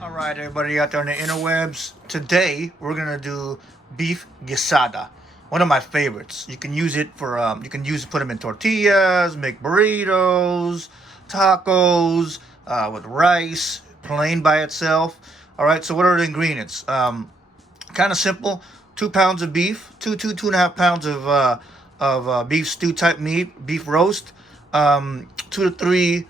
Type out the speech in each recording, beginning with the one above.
All right, everybody out there on the interwebs. Today we're gonna do beef guisada, one of my favorites. You can use it for put them in tortillas, make burritos, tacos, with rice, plain by itself. All right. So what are the ingredients? Kind of simple. 2 pounds of beef, two and a half pounds of beef stew type meat, beef roast. 2 to 3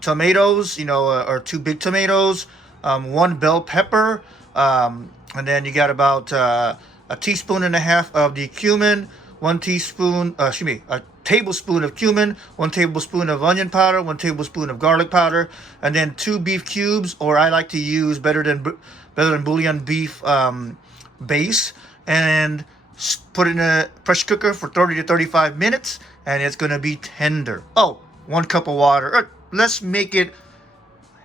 tomatoes, or two big tomatoes. One bell pepper, and then you got about a teaspoon and a half of the cumin, a tablespoon of cumin, 1 tablespoon of onion powder, 1 tablespoon of garlic powder, and then 2 beef cubes, or I like to use better than bouillon beef base, and put it in a pressure cooker for 30 to 35 minutes, and it's gonna be tender. Oh, 1 cup of water. Let's make it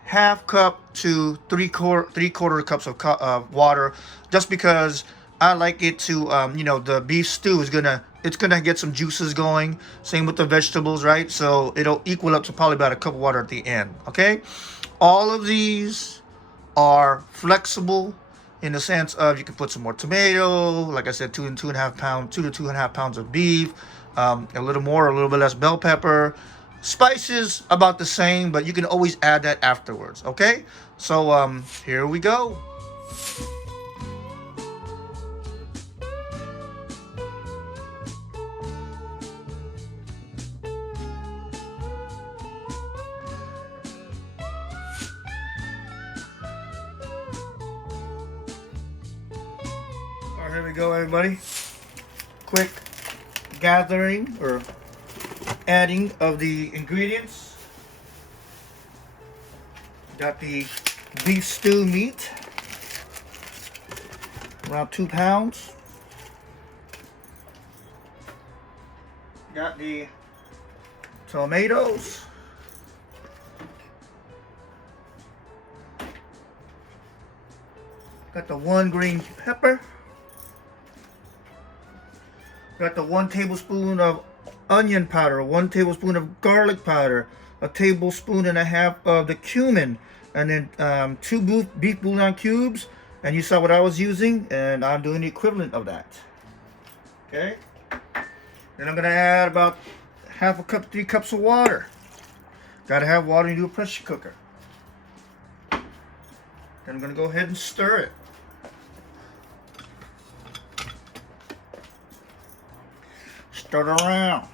half cup to three quarter cups of water, just because I like it to, the beef stew it's gonna get some juices going. Same with the vegetables, right? So it'll equal up to probably about a cup of water at the end. Okay, all of these are flexible in the sense of you can put some more tomato, like I said, 2 to 2.5 pounds of beef, a little more, a little bit less bell pepper. Spices about the same, but you can always add that afterwards. Okay, so here we go. All right, here we go, everybody. Quick gathering or adding of the ingredients. Got the beef stew meat, around 2 pounds. Got the tomatoes. Got the 1 green pepper. Got the 1 tablespoon of onion powder, 1 tablespoon of garlic powder, a tablespoon and a half of the cumin, and then two beef bouillon cubes. And you saw what I was using, and I'm doing the equivalent of that. Okay. Then I'm gonna add about half a cup, 3 cups of water. Gotta have water in your pressure cooker. Then I'm gonna go ahead and stir it. Stir it around.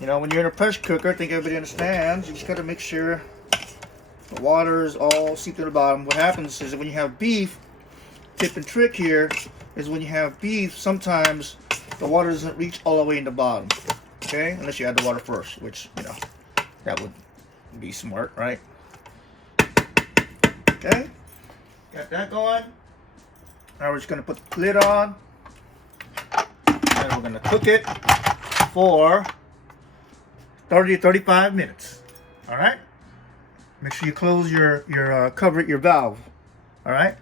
When you're in a pressure cooker, I think everybody understands, you just got to make sure the water is all seeped to the bottom. What happens is that when you have beef, tip and trick here is when you have beef, sometimes the water doesn't reach all the way in the bottom. Okay? Unless you add the water first, which, that would be smart, right? Okay? Got that going. Now we're just going to put the lid on. And we're going to cook it for 30 to 35 minutes. All right. Make sure you close your cover, your valve. All right.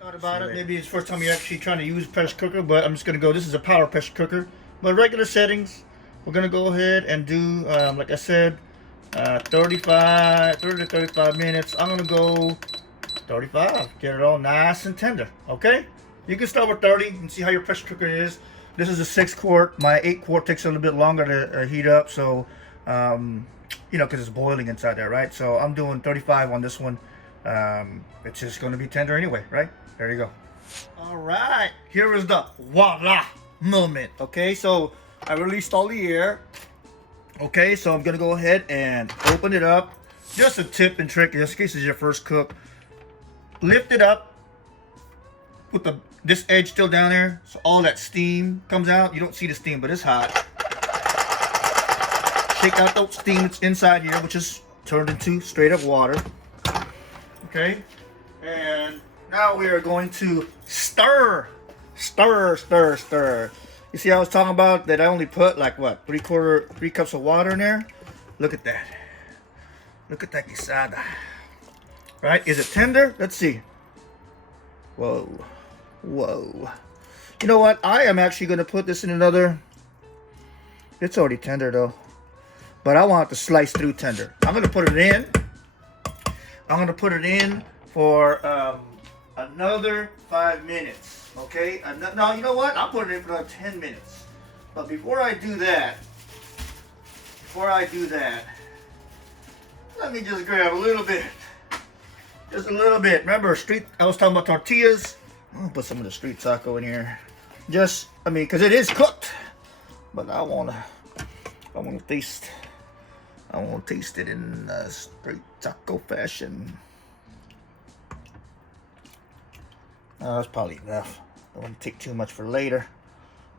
Thought about it. Maybe it's the first time you're actually trying to use pressure cooker, but I'm just gonna go. This is a power pressure cooker, but regular settings. We're gonna go ahead and do, like I said, 30 to 35 minutes. I'm gonna go 35. Get it all nice and tender. Okay. You can start with 30 and see how your pressure cooker is. This is a 6-quart. My 8-quart takes a little bit longer to heat up, so because it's boiling inside there, right? So I'm doing 35 on this one. It's just going to be tender anyway, right? There you go. All right, here is the voila moment. Okay, so I released all the air. Okay, so I'm gonna go ahead and open it up. Just a tip and trick, just in case it's your first cook. Lift it up. Put this edge still down there, so all that steam comes out. You don't see the steam, but it's hot. Shake out the steam that's inside here, which is turned into straight up water. Okay, and now we are going to stir. You see, I was talking about that I only put like what, 3 cups of water in there. Look at that. Look at that guisada. Right? Is it tender? Let's see. Whoa. You know what? I am actually going to put this in another. It's already tender though. but I want it to slice through tender. I'm gonna put it in. I'm gonna put it in for another 5 minutes. Okay? No, you know what? I'll put it in for another 10 minutes. But before I do that, let me just grab a little bit. Just a little bit. Remember, I was talking about tortillas. I'm gonna put some of the street taco in here. Just, because it is cooked. But I wanna taste it in street taco fashion. Oh, that's probably enough. Don't want to take too much for later.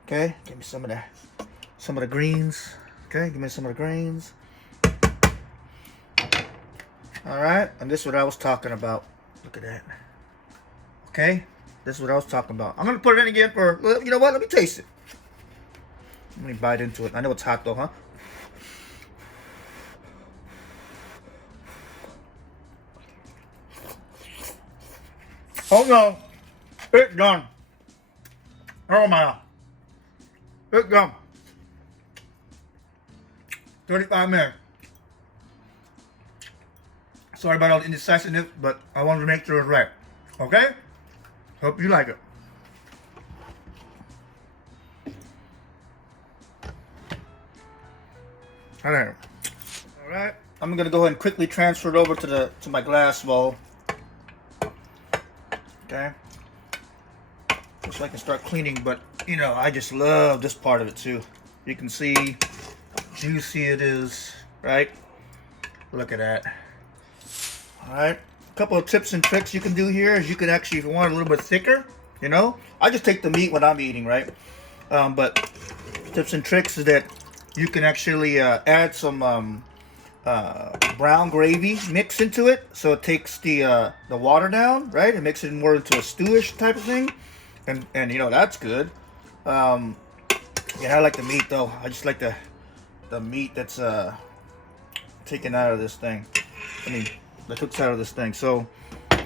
Okay, give me some of the greens. Okay, give me some of the greens. All right, and this is what I was talking about. Look at that. Okay, this is what I was talking about. I'm gonna put it in again for, you know what? Let me taste it. Let me bite into it. I know it's hot though, huh? Oh no, it's done. Oh my, it's done. 35 minutes. Sorry about all the indecisiveness, but I wanted to make sure it's right. Okay? Hope you like it. Alright. Alright. I'm gonna go ahead and quickly transfer it over to my glass bowl. Okay. Just so I can start cleaning, but I just love this part of it too. You can see how juicy it is, right? Look at that. Alright, a couple of tips and tricks you can do here is you can actually, if you want it a little bit thicker, I just take the meat when I'm eating, right? But tips and tricks is that you can actually add some brown gravy mix into it, so it takes the water down, right? It makes it more into a stewish type of thing, and that's good. Yeah, I like the meat though. I just like the meat that's taken out of this thing. The cooked out of this thing. So I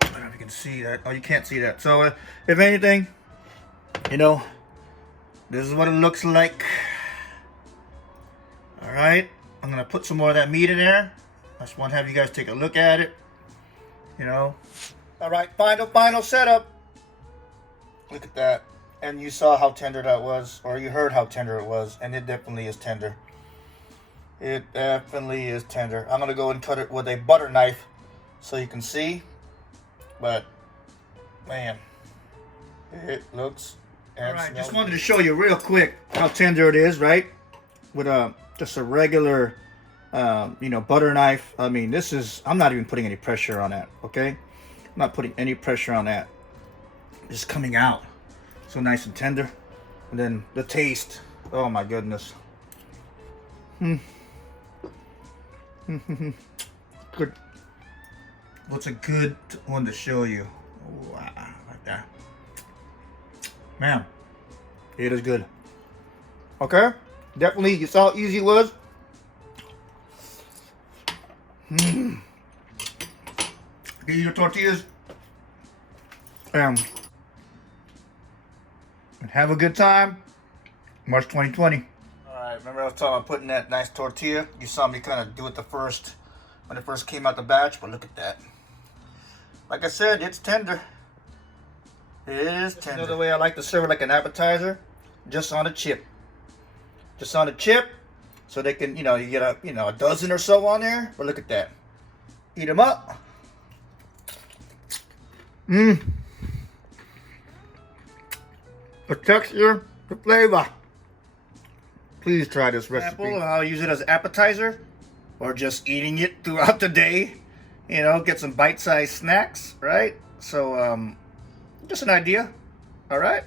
don't know if you can see that. Oh, you can't see that. So if anything, this is what it looks like. All right, I'm gonna put some more of that meat in there. I just want to have you guys take a look at it. All right, final setup. Look at that. And you saw how tender that was, or you heard how tender it was, and it definitely is tender. It definitely is tender. I'm gonna go and cut it with a butter knife so you can see. But man, it looks and Alright, just wanted to show you real quick how tender it is, right? With just a regular butter knife. I'm not even putting any pressure on that, okay? I'm not putting any pressure on that. It's coming out so nice and tender. And then the taste, oh my goodness. Good. What's a good one to show you? Wow, like that. Man, it is good. Okay, definitely. You saw how easy it was. Get your tortillas and have a good time. March 2020. Alright, remember I was talking about putting that nice tortilla? You saw me kind of do it when it first came out the batch, but look at that. Like I said, it's tender. It is tender. Another way I like to serve it like an appetizer, just on a chip. Just on a chip, so they can, you get a dozen or so on there, but look at that. Eat them up. The texture, the flavor. Please try this recipe. I'll use it as an appetizer or just eating it throughout the day. Get some bite-sized snacks, right? So, just an idea. All right.